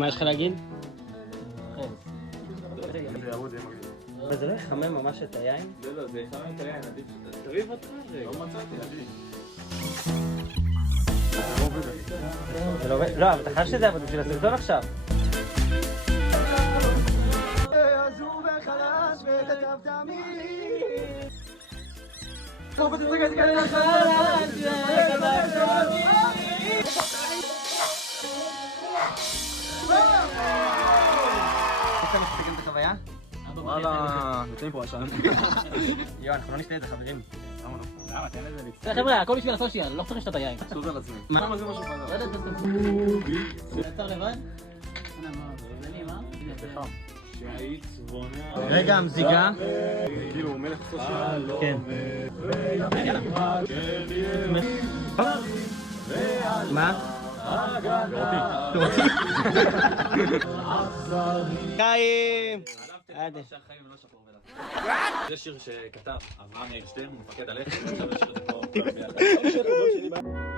מה יש לך להגיד? זה לא יחמם ממש את היין? לא, זה יחמם את היין, עדיף... תריב אותך רגע. לא מצאתי, עדיף. זה לא עובד? לא, אבל אתה חייב שזה יעבוד בשביל הסרטון עכשיו. איך אתה מסתכל את החוויה? וואלה, נותנים פה עשן. יואו, אנחנו לא נשתה את זה, חברים. למה? תן לזה להצטרף. חבר'ה, הכל בשביל הסושיאל, לא צריך לשתות היין. סוד על עצמי. מה? למה זה משהו חדש? לא יודעת, זה יצר לבד? שהיית צבונה. רגע, המזיגה. כאילו, מלך סושיאל. כן. מה? אותי. חיים! זה שיר שכתב אברהם מאירשטיין, מפקד הלחם, עכשיו יש שיר את זה פה.